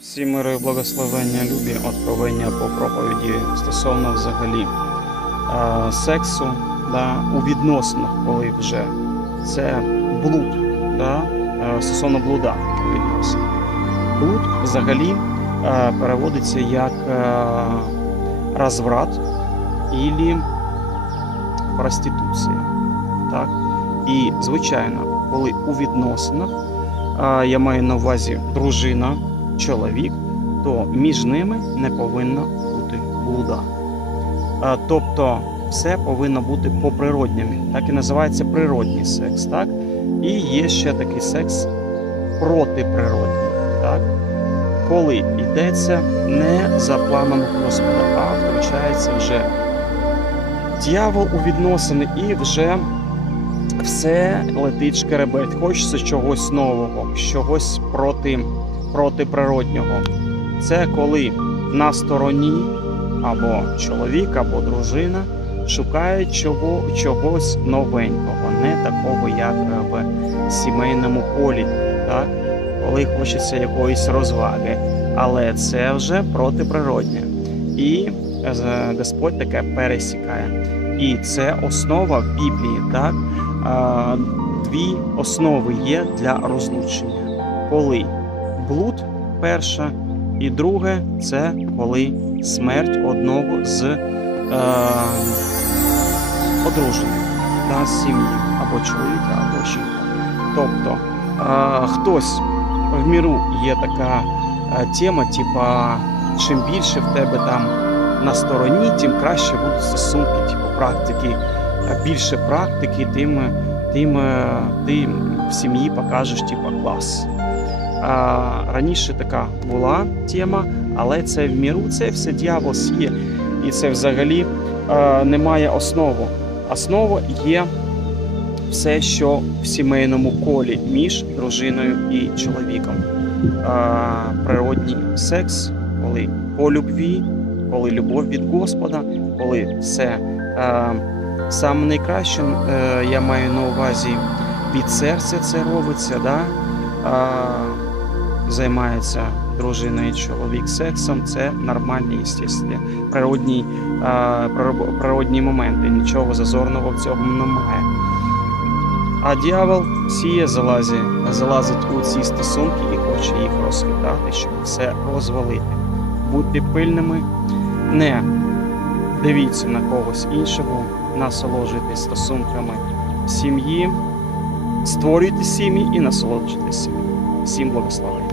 Всі мири благословення любі, откровення по проповіді стосовно взагалі е, сексу да, у відносинах, коли вже це блуд, да, е, стосовно блуда у відносинах. Блуд взагалі е, переводиться як е, розврат і проституція. Так? І, звичайно, коли у відносинах е, я маю на увазі дружина, чоловік, то між ними не повинно бути блуда. Е, Тобто все повинно бути по природньому. Так і називається природній секс. Так? І є ще такий секс протиприродній. Так? Коли йдеться не за планом Господа, а втручається вже дьявол у відносини і вже все летить шкереберть. Хочеться чогось нового, чогось проти, протиприроднього. Це коли на стороні або чоловік, або дружина шукають чого, чогось новенького, не такого, як е, в сімейному полі, так? коли хочеться якоїсь розваги. Але це вже протиприродне. І е, Господь таке пересікає. І це основа Біблії, так? Дві основи є для розлучення. Коли блуд перша, і друге це коли смерть одного з е, одружених з сім'ї або чоловіка, або жінка. Тобто е, хтось в міру є така е, тема, типа чим більше в тебе там на стороні, тим краще будуть стосунки, типу практики. Більше практики, тим, тим е, ти в сім'ї покажеш типу, клас. Раніше така була тема, але це в міру, це все дьявол сіє, і це взагалі е, не має основи. Основа є все, що в сімейному колі між дружиною і чоловіком. Природній секс, коли по любві, коли любов від Господа, коли все. Е, Саме найкраще е, я маю на увазі від серця це робиться, да? Займається дружина і чоловік сексом, це нормальні, естественно, природні, природні моменти. Нічого зазорного в цьому немає. А дьявол сіє залазить, залазить у ці стосунки і хоче їх розхитати, щоб все розвалити. Будьте пильними, не дивіться на когось іншого, насолоджуйтесь стосунками сім'ї, створюйте сім'ї і насолоджуйтесь сім'ї. Всім благословення.